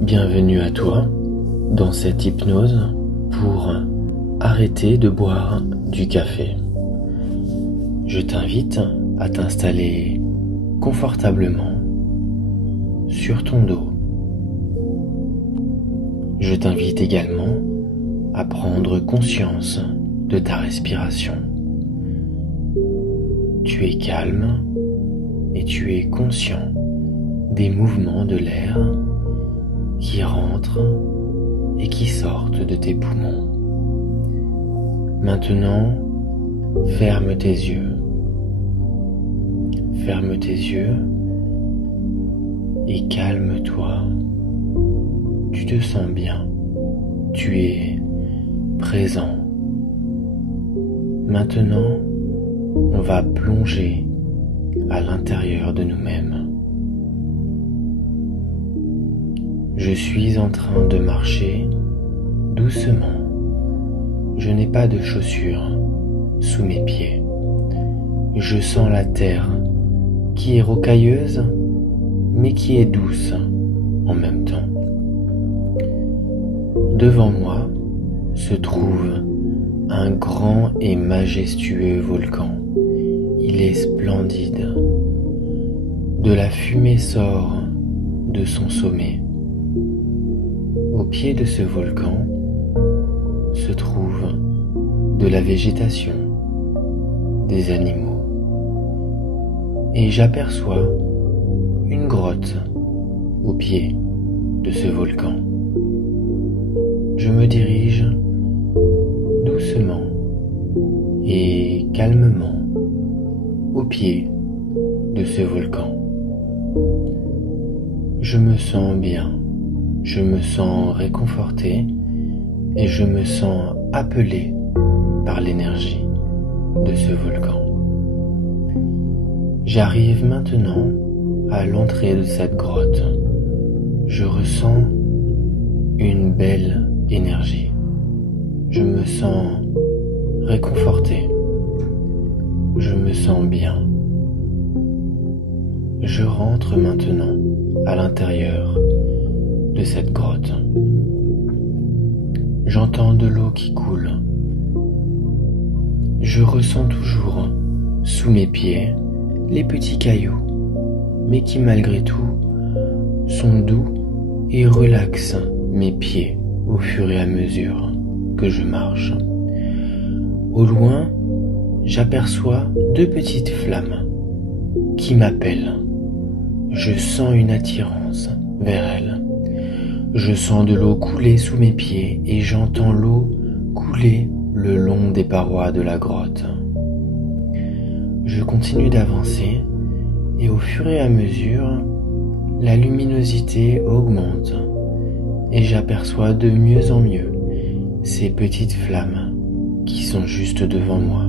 Bienvenue à toi dans cette hypnose pour arrêter de boire du café. Je t'invite à t'installer confortablement sur ton dos. Je t'invite également à prendre conscience de ta respiration. Tu es calme et tu es conscient des mouvements de l'air qui rentrent et qui sortent de tes poumons. Maintenant, ferme tes yeux. Ferme tes yeux et calme-toi. Tu te sens bien. Tu es présent. Maintenant, on va plonger à l'intérieur de nous-mêmes. Je suis en train de marcher doucement. Je n'ai pas de chaussures sous mes pieds. Je sens la terre qui est rocailleuse, mais qui est douce en même temps. Devant moi se trouve un grand et majestueux volcan. Il est splendide. De la fumée sort de son sommet. Au pied de ce volcan se trouve de la végétation, des animaux, et j'aperçois une grotte au pied de ce volcan. Je me dirige doucement et calmement au pied de ce volcan. Je me sens bien. Je me sens réconforté et je me sens appelé par l'énergie de ce volcan. J'arrive maintenant à l'entrée de cette grotte. Je ressens une belle énergie. Je me sens réconforté. Je me sens bien. Je rentre maintenant à l'intérieur de cette grotte. J'entends de l'eau qui coule. Je ressens toujours sous mes pieds les petits cailloux, mais qui malgré tout sont doux et relaxent mes pieds au fur et à mesure que je marche. Au loin, j'aperçois deux petites flammes qui m'appellent. Je sens une attirance vers elles. Je sens de l'eau couler sous mes pieds et j'entends l'eau couler le long des parois de la grotte. Je continue d'avancer et au fur et à mesure, la luminosité augmente et j'aperçois de mieux en mieux ces petites flammes qui sont juste devant moi.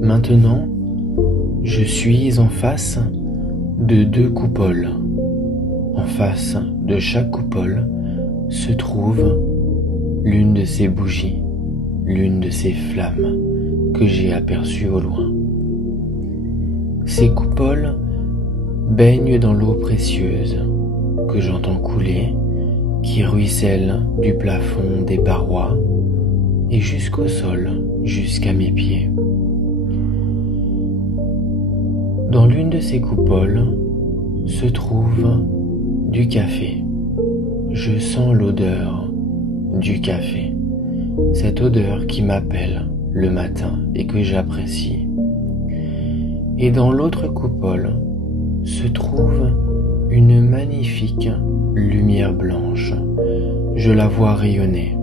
Maintenant, je suis en face de deux coupoles. En face de chaque coupole se trouve l'une de ces bougies, l'une de ces flammes que j'ai aperçues au loin. Ces coupoles baignent dans l'eau précieuse que j'entends couler, qui ruisselle du plafond des parois et jusqu'au sol, jusqu'à mes pieds. Dans l'une de ces coupoles se trouve du café. Je sens l'odeur du café, cette odeur qui m'appelle le matin et que j'apprécie. Et dans l'autre coupole se trouve une magnifique lumière blanche. Je la vois rayonner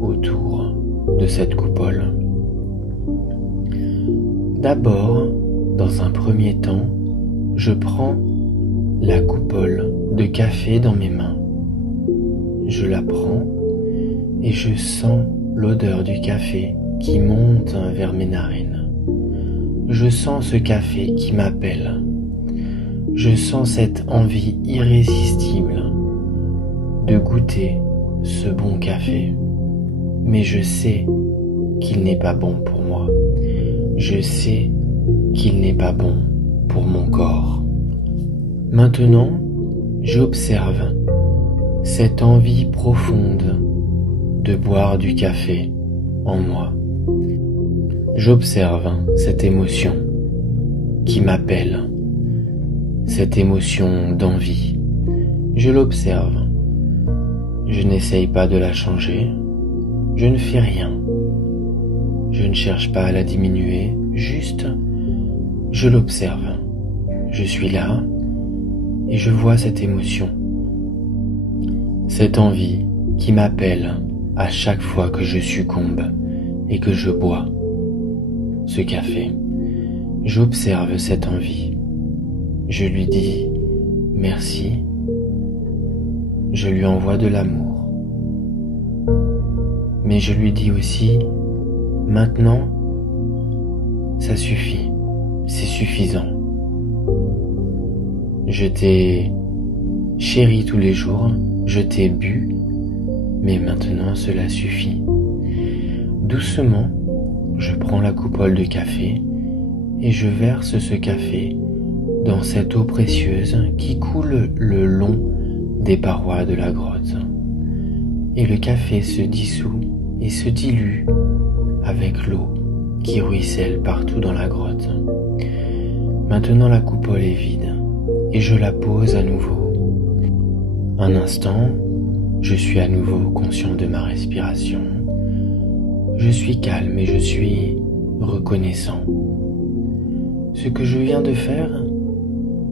autour de cette coupole. D'abord, dans un premier temps, je prends la coupole de café dans mes mains. Je la prends et je sens l'odeur du café qui monte vers mes narines. Je sens ce café qui m'appelle. Je sens cette envie irrésistible de goûter ce bon café. Mais je sais qu'il n'est pas bon pour moi. Je sais qu'il n'est pas bon pour mon corps. Maintenant, j'observe cette envie profonde de boire du café en moi. J'observe cette émotion qui m'appelle, cette émotion d'envie. Je l'observe. Je n'essaye pas de la changer. Je ne fais rien. Je ne cherche pas à la diminuer, juste je l'observe. Je suis là et je vois cette émotion, cette envie qui m'appelle à chaque fois que je succombe et que je bois ce café. J'observe cette envie. Je lui dis merci. Je lui envoie de l'amour. Mais je lui dis aussi, maintenant, ça suffit, c'est suffisant. Je t'ai chéri tous les jours, je t'ai bu, mais maintenant cela suffit. Doucement, je prends la coupole de café et je verse ce café dans cette eau précieuse qui coule le long des parois de la grotte. Et le café se dissout et se dilue avec l'eau qui ruisselle partout dans la grotte. Maintenant la coupole est vide et je la pose à nouveau. Un instant, je suis à nouveau conscient de ma respiration. Je suis calme et je suis reconnaissant. Ce que je viens de faire,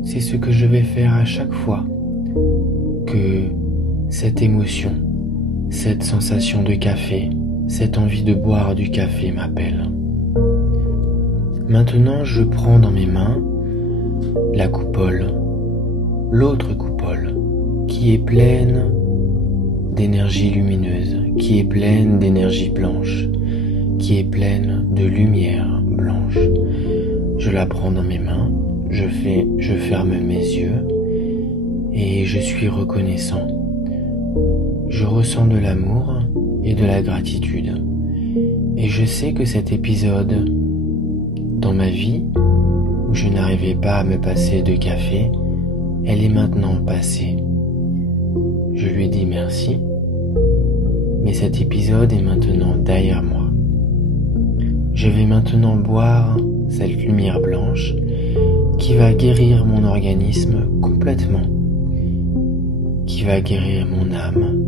c'est ce que je vais faire à chaque fois que cette émotion, cette sensation de café, cette envie de boire du café m'appelle. Maintenant, je prends dans mes mains la coupole, l'autre coupole, qui est pleine d'énergie lumineuse, qui est pleine d'énergie blanche, qui est pleine de lumière blanche. Je la prends dans mes mains, je ferme mes yeux et je suis reconnaissant. Je ressens de l'amour et de la gratitude. Et je sais que cet épisode dans ma vie où je n'arrivais pas à me passer de café, elle est maintenant passée. Je lui dis merci, mais cet épisode est maintenant derrière moi. Je vais maintenant boire cette lumière blanche qui va guérir mon organisme complètement, qui va guérir mon âme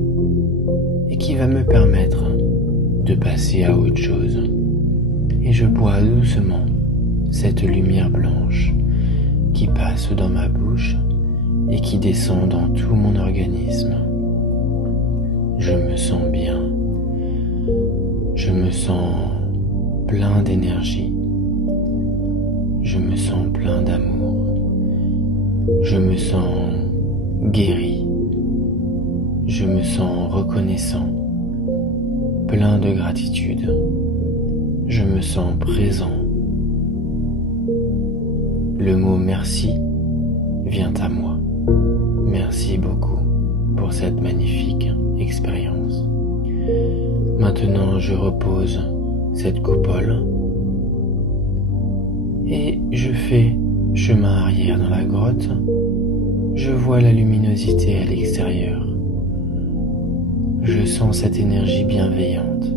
et qui va me permettre de passer à autre chose. Et je bois doucement cette lumière blanche qui passe dans ma bouche et qui descend dans tout mon organisme. Je me sens bien. Je me sens plein d'énergie. Je me sens plein d'amour. Je me sens guéri. Je me sens reconnaissant, plein de gratitude. Je me sens présent. Le mot merci vient à moi. Merci beaucoup pour cette magnifique expérience. Maintenant, je repose cette coupole et je fais chemin arrière dans la grotte. Je vois la luminosité à l'extérieur. Je sens cette énergie bienveillante.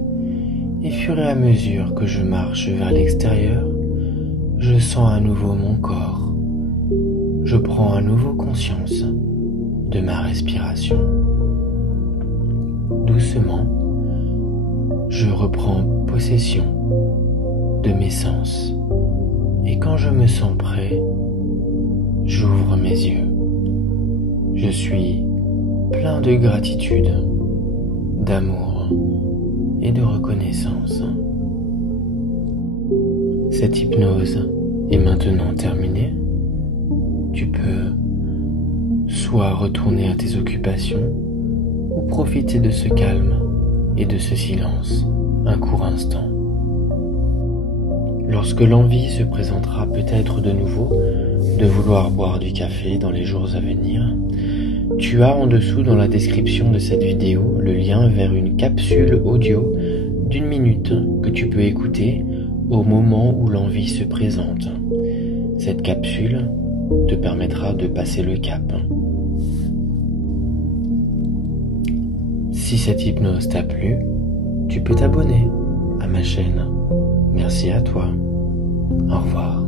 Et fur et à mesure que je marche vers l'extérieur, je sens à nouveau mon corps. Je prends à nouveau conscience de ma respiration. Doucement, je reprends possession de mes sens. Et quand je me sens prêt, j'ouvre mes yeux. Je suis plein de gratitude, d'amour et de reconnaissance. Cette hypnose est maintenant terminée. Tu peux soit retourner à tes occupations ou profiter de ce calme et de ce silence un court instant. Lorsque l'envie se présentera peut-être de nouveau de vouloir boire du café dans les jours à venir, tu as en dessous dans la description de cette vidéo le lien vers une capsule audio d'1 minute que tu peux écouter au moment où l'envie se présente. Cette capsule te permettra de passer le cap. Si cette hypnose t'a plu, tu peux t'abonner à ma chaîne. Merci à toi. Au revoir.